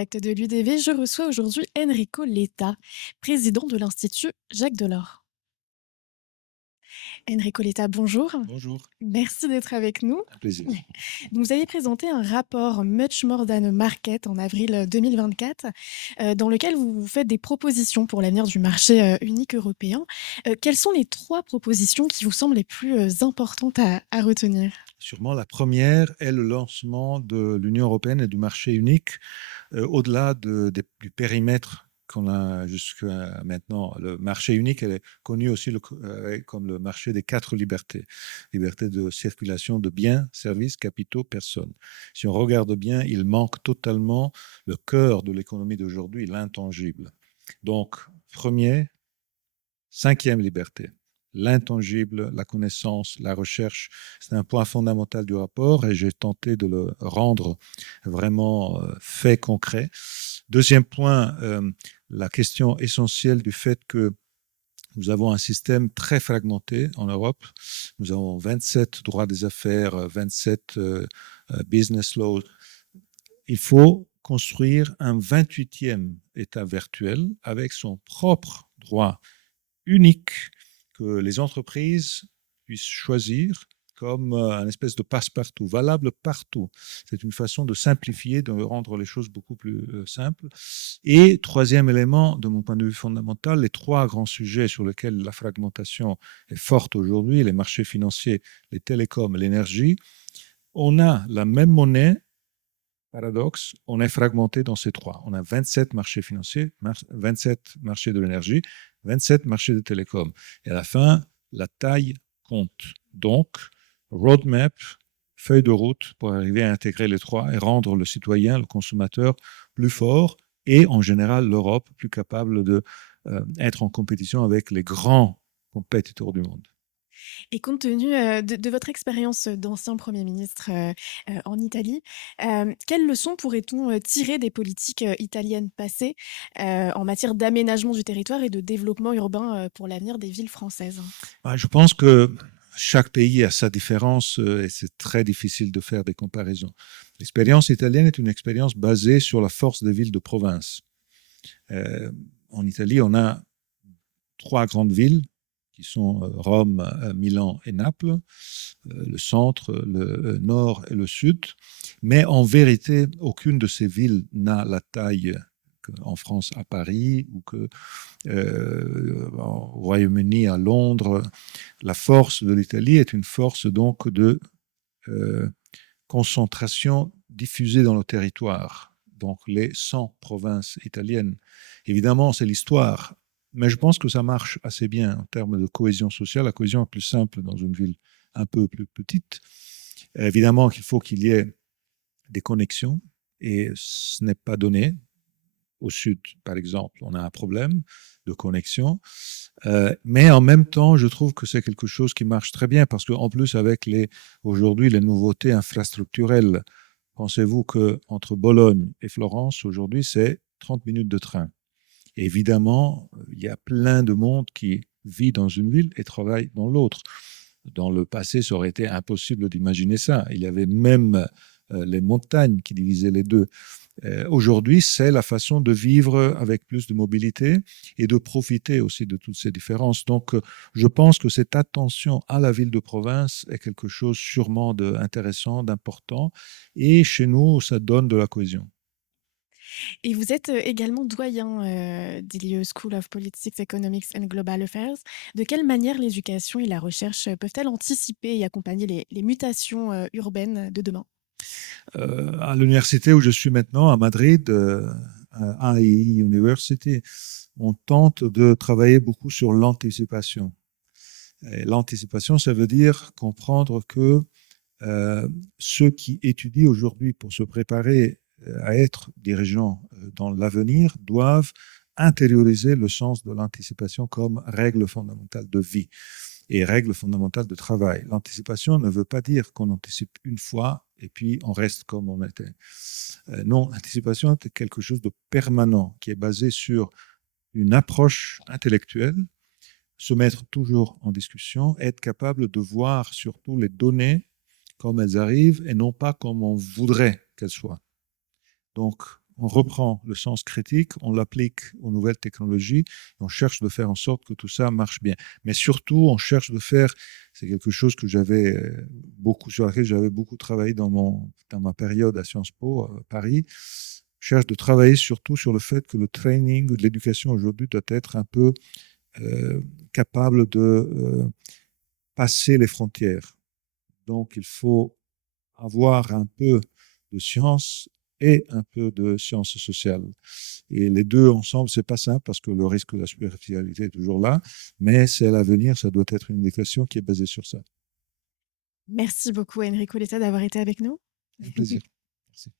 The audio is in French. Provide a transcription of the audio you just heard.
direct de l'UDV, je reçois aujourd'hui Enrico Letta, président de l'Institut Jacques Delors. Enrico Letta, bonjour. Bonjour, Merci d'être avec nous. un plaisir. Vous avez présenté un rapport Much More Than a Market en avril 2024, dans lequel vous faites des propositions pour l'avenir du marché unique européen. Quelles sont les trois propositions qui vous semblent les plus importantes à retenir? Sûrement, la première est le lancement de l'Union européenne et du marché unique, au-delà du périmètre qu'on a jusqu'à maintenant. Le marché unique elle est connu aussi comme le marché des quatre libertés. Liberté de circulation de biens, services, capitaux, personnes. Si on regarde bien, il manque totalement le cœur de l'économie d'aujourd'hui, l'intangible. Donc, premier, cinquième liberté, l'intangible, la connaissance, la recherche, c'est un point fondamental du rapport et j'ai tenté de le rendre vraiment fait concret. Deuxième point, la question essentielle du fait que nous avons un système très fragmenté en Europe. Nous avons 27 droits des affaires, 27 business laws. Il faut construire un 28e État virtuel avec son propre droit unique que les entreprises puissent choisir comme un espèce de passe-partout, valable partout. C'est une façon de simplifier, de rendre les choses beaucoup plus simples. Et troisième élément, de mon point de vue fondamental, les trois grands sujets sur lesquels la fragmentation est forte aujourd'hui, les marchés financiers, les télécoms, l'énergie, on a la même monnaie. Paradoxe, on est fragmenté dans ces trois. On a 27 marchés financiers, 27 marchés de l'énergie, 27 marchés de télécom. Et à la fin, la taille compte. Donc, roadmap, feuille de route pour arriver à intégrer les trois et rendre le citoyen, le consommateur plus fort et en général l'Europe plus capable d'être en compétition avec les grands compétiteurs du monde. Et compte tenu, de votre expérience d'ancien Premier ministre, en Italie, quelles leçons pourrait-on, tirer des politiques, italiennes passées, en matière d'aménagement du territoire et de développement urbain, pour l'avenir des villes françaises? Je pense que chaque pays a sa différence et c'est très difficile de faire des comparaisons. L'expérience italienne est une expérience basée sur la force des villes de province. En Italie, on a trois grandes villes qui sont Rome, Milan et Naples, le centre, le nord et le sud. Mais en vérité, aucune de ces villes n'a la taille qu'en France à Paris ou que au Royaume-Uni à Londres. La force de l'Italie est une force donc de concentration diffusée dans le territoire. Donc les 100 provinces italiennes. Évidemment, c'est l'histoire. Mais je pense que ça marche assez bien en termes de cohésion sociale. La cohésion est plus simple dans une ville un peu plus petite. Évidemment qu'il faut qu'il y ait des connexions et ce n'est pas donné. Au sud, par exemple, on a un problème de connexion. Mais en même temps, je trouve que c'est quelque chose qui marche très bien parce qu'en plus, avec aujourd'hui les nouveautés infrastructurelles, pensez-vous qu'entre Bologne et Florence, aujourd'hui, c'est 30 minutes de train. Et évidemment, il y a plein de monde qui vit dans une ville et travaille dans l'autre. Dans le passé, ça aurait été impossible d'imaginer ça. Il y avait même les montagnes qui divisaient les deux. Aujourd'hui, c'est la façon de vivre avec plus de mobilité et de profiter aussi de toutes ces différences. Donc, je pense que cette attention à la ville de province est quelque chose sûrement d'intéressant, d'important. Et chez nous, ça donne de la cohésion. Et vous êtes, également doyen, d'ILIE School of Politics, Economics and Global Affairs. De quelle manière l'éducation et la recherche, peuvent-elles anticiper et accompagner les mutations, urbaines de demain? À l'université où je suis maintenant, à Madrid, à AI University, on tente de travailler beaucoup sur l'anticipation. Et l'anticipation, ça veut dire comprendre que ceux qui étudient aujourd'hui pour se préparer à être dirigeants dans l'avenir doivent intérioriser le sens de l'anticipation comme règle fondamentale de vie et règle fondamentale de travail. L'anticipation ne veut pas dire qu'on anticipe une fois et puis on reste comme on était. Non, l'anticipation est quelque chose de permanent qui est basé sur une approche intellectuelle, se mettre toujours en discussion, être capable de voir surtout les données comme elles arrivent et non pas comme on voudrait qu'elles soient. Donc, on reprend le sens critique, on l'applique aux nouvelles technologies, et on cherche de faire en sorte que tout ça marche bien. Mais surtout, on cherche de faire, c'est quelque chose que sur laquelle j'avais beaucoup travaillé dans ma période à Sciences Po, à Paris. Je cherche de travailler surtout sur le fait que le training, l'éducation aujourd'hui doit être un peu capable de passer les frontières. Donc, il faut avoir un peu de science et un peu de sciences sociales. Et les deux ensemble, c'est pas simple parce que le risque de la superficialité est toujours là, mais c'est à l'avenir, ça doit être une éducation qui est basée sur ça. Merci beaucoup Enrico Letta d'avoir été avec nous. Un plaisir. Merci.